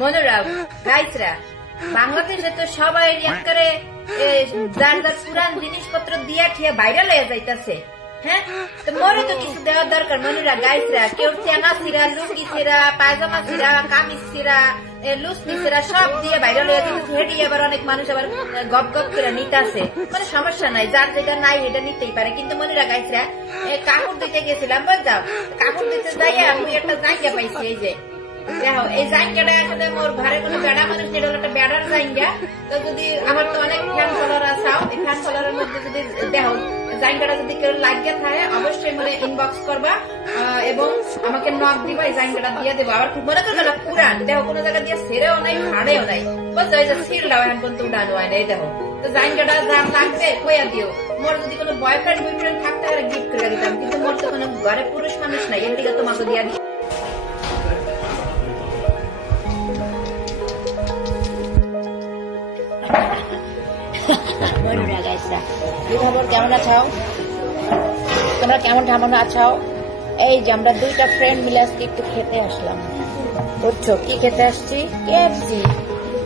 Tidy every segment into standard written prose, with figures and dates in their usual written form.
মনুরা গাইসরা বাংলাদেশে তো সবাই একবারে যার যার পুরান জিনিসপত্র দিয়া ঠিয়া বাইরে লয়ে যাইতাছে। হ্যাঁ, তো মোরে তো কিছু দেওয়ার দরকার। মনুরা গাইসরা কেউ চেনা ছিরা, লুঙ্গি ছিরা, পায়জামা ছিরা, কামিজ ছিরা, লুসনি ছিরা সব দিয়ে বাইরে লয়ে যাইতেছে। হেডি আবার অনেক মানুষ আবার গপ গপ করে নিতেছে, মানে সমস্যা নাই, যার যেটা নাই এটা নিতেই পারে। কিন্তু মনুরা গাইসরা কাপড় দিতে গেছিলাম, বুঝছাও, কাপড় দিতে যাইয়া আমি একটা জায়গা পাইছি। এই যে দেখো, এই জায়গাটা আসলে মোর ঘরে কোনো বেড়া মানুষ যেটা একটা বেড়ার জায়গা। তো যদি আমার তো অনেক ফ্যান ফলোয়ার আছে, এই ফ্যান ফলোয়ারের মধ্যে যদি দেখো জায়গাটা যদি কেউ লাগিয়ে থাকে অবশ্যই মানে ইনবক্স করবা এবং আমাকে নক দিবা, এই জায়গাটা দিয়ে দেবো। আবার মনে করো পুরান দেখো কোনো জায়গা দিয়ে ছেড়েও নাই, হাড়েও নাই, বুঝছো, এই যে ছিড়লাও এখন পর্যন্ত উঠানো হয় না। এই দেখো, তো জায়গাটা যা লাগবে কইয়া দিও। মোর যদি কোনো বয়ফ্রেন্ড বয়ফ্রেন্ড থাকতে পারে গিফট করে দিতাম, কিন্তু মোর তো কোনো ঘরে পুরুষ মানুষ নাই, এর দিকে তোমাকে দিয়ে দিই। কেমন আছো তোমরা? কেমন আছো? এই যে আমরা দুইটা ফ্রেন্ড মিলে আজকে একটু খেতে আসলাম, বুঝছো? কি খেতে আসছি? কেএফসি।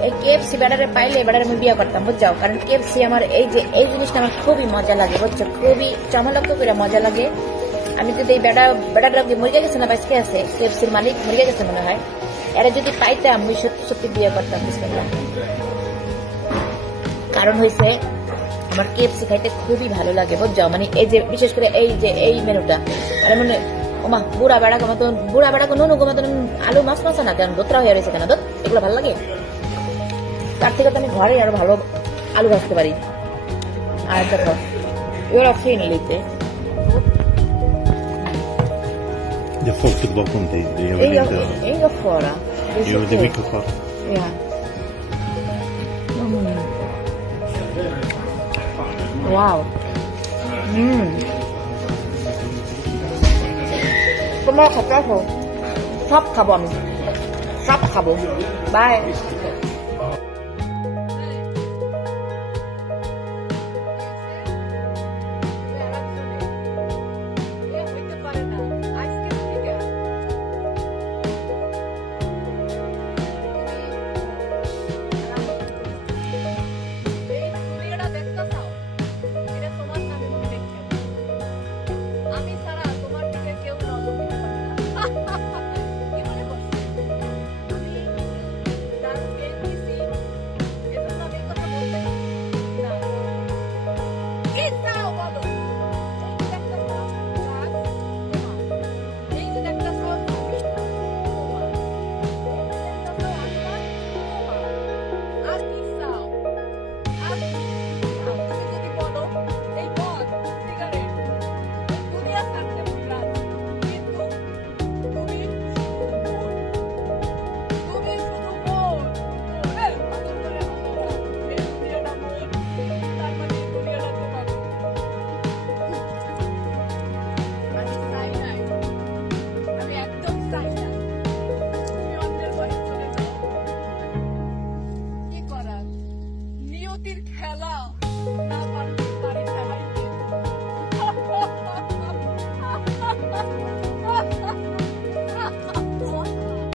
এই কেএফসি বেড়ারে পাইলে বেড়ারে আমি বিয়ে করতাম, বুঝছো? কারণ কেএফসি আমার এই যে এই জিনিসটা আমার খুবই মজা লাগে, বুঝছো? খুবই চমলক্ষ করে মজা লাগে। আমি যদি এই বেড়াটা মরে গেছে না, বাঁচতে আছে, কেএফসির মালিক মরে গেছে মনে হয়, এরা যদি পাইতাম আমি সত্যি সত্যি বিয়ে করতাম। বিসমিল্লাহ। কারণ হয়েছে আমার কেএফসি খাইতে খুবই ভালো লাগে, বুঝছো? মানে এই যে বিশেষ করে এই যে এই মেনুটা, আর মানে ওমা বুড়া বেড়া মতন নুনু মতন আলু মাছ মাছা না, কেন দোতরা হয়ে রয়েছে কেন? এগুলো ভালো লাগে। তার থেকে তো আমি ঘরে আরো ভালো আলু ভাজতে পারি। আর দেখো এগুলো খেয়ে নিলিতে Det folket bakom dig, det är väl inte... Ingen fara. Jo, det är mycket fara. Ja. Wow. তোমরা খাতে আসো, সব খাবো আমি, সব খাবো। বাই। নিয়তির খেলা না